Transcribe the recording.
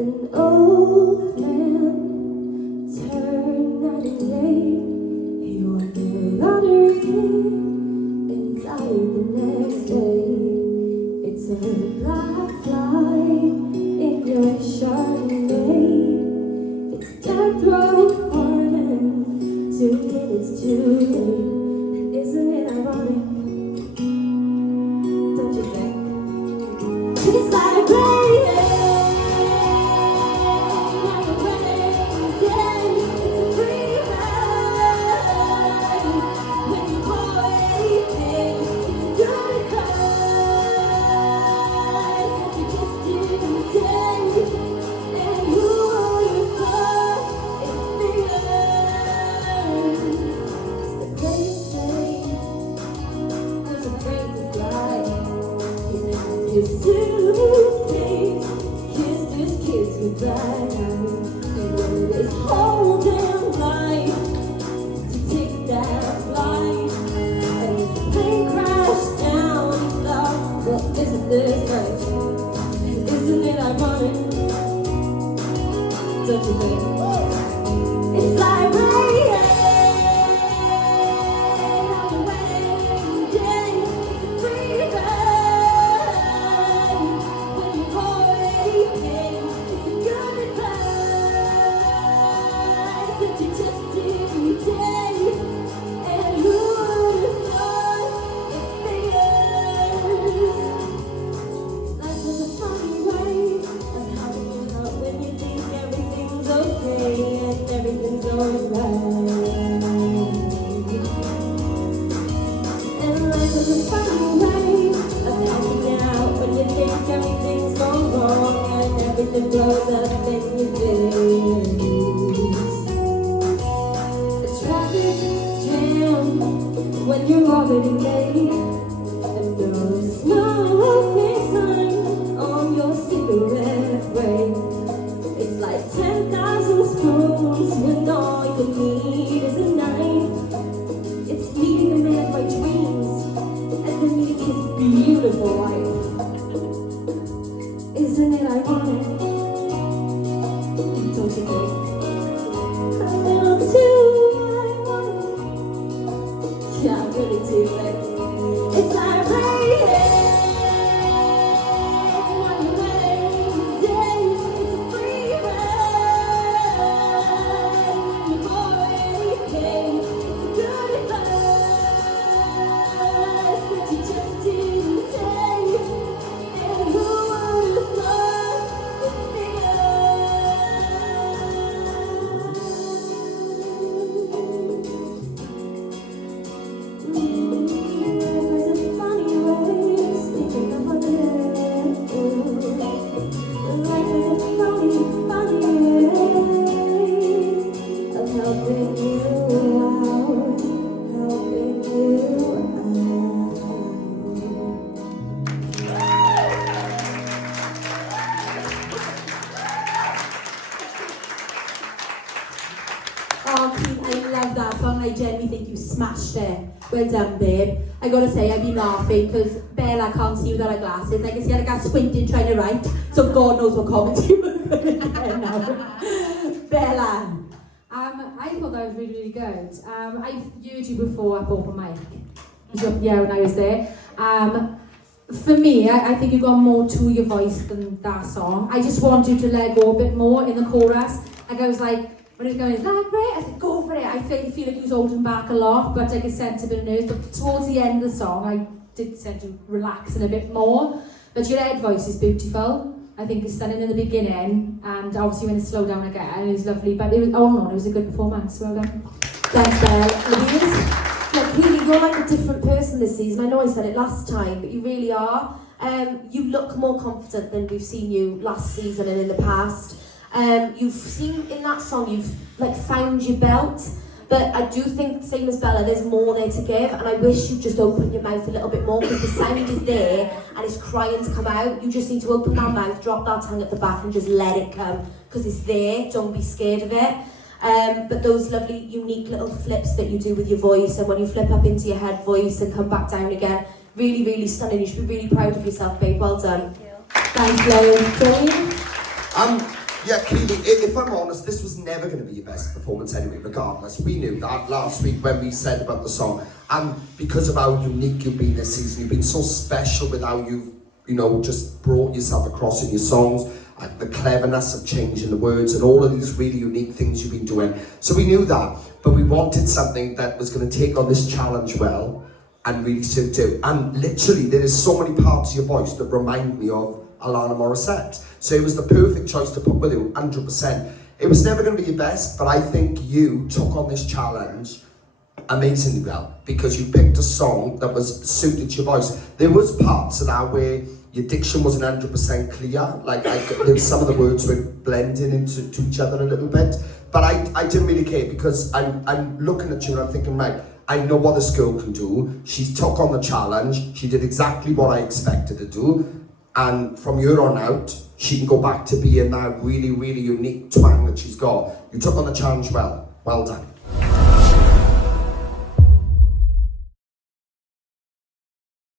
An old man turned 98. He won the lottery and died the next day. It's a black fly in your Chardonnay. It's death row pardon, 2 minutes too late. Isn't it ironic? Don't you think? It's like rain. His suitcase, kissed his kids goodbye. He wanted his whole damn life to take that flight. And his plane crashed down, he thought, well, isn't this nice? Isn't it ironic? Don't you think? It's like rain. Everything's alright. And life is a funny way of helping out when you think everything's gone wrong and everything blows up in your face. A traffic jam when you're already late, and no smoking sign on your cigarette break. It's like 10,000 spoons when all you need is a knife. It's meeting the man of my dreams and then meeting his beautiful wife. Isn't it ironic? Don't you think? A little too ironic. Yeah, I really do think it's like rain. Oh, Keith, I love that song. I genuinely think you smashed it. Well done, babe. I gotta say, I've been laughing because Bella can't see without her glasses. I can see her like squinting trying to write, so God knows what commentary we're going to get now. Bella. I thought that was really, really good. I've heard you before at open mic. Yeah, when I was there. For me, I think you've got more to your voice than that song. I just want you to let go a bit more in the chorus. Like I was like, when he was going, like, right, I said, go for it. I feel like he was holding back a lot, but I could sense a bit of nerves. But towards the end of the song, I did sense you relaxing a bit more. But your head voice is beautiful. I think it's stunning in the beginning, and obviously when it slowed down again, it was lovely. But it was, all in all, it was a good performance. Well done. Thanks, Belle. Louise? Look, Keely, you're like a different person this season. I know I said it last time, but you really are. You look more confident than we've seen you last season and in the past. You've seen in that song, you've like found your belt, but I do think, same as Bella, there's more there to give, and I wish you'd just open your mouth a little bit more, because the sound is there and it's crying to come out. You just need to open that mouth, drop that tongue at the back and just let it come, because it's there. Don't be scared of it. But those lovely unique little flips that you do with your voice, and when you flip up into your head voice and come back down again, really, really stunning. You should be really proud of yourself, babe. Well done. Thanks, Lauren. Tony? Yeah, Keely, if I'm honest, this was never going to be your best performance anyway, regardless. We knew that last week when we said about the song. And because of how unique you've been this season, you've been so special with how you've, you know, just brought yourself across in your songs, the cleverness of changing the words and all of these really unique things you've been doing. So we knew that, but we wanted something that was going to take on this challenge well and really suit it. And literally, there is so many parts of your voice that remind me of Alana Morissette. So it was the perfect choice to put with you, 100%. It was never going to be your best, but I think you took on this challenge amazingly well because you picked a song that was suited to your voice. There was parts of that where your diction wasn't 100% clear, like there was some of the words were blending into each other a little bit, but I didn't really care because I'm looking at you and I'm thinking, right, I know what this girl can do. She took on the challenge, she did exactly what I expected to do, and from here on out, she can go back to being that really, really unique twang that she's got. You took on the challenge well. Well done.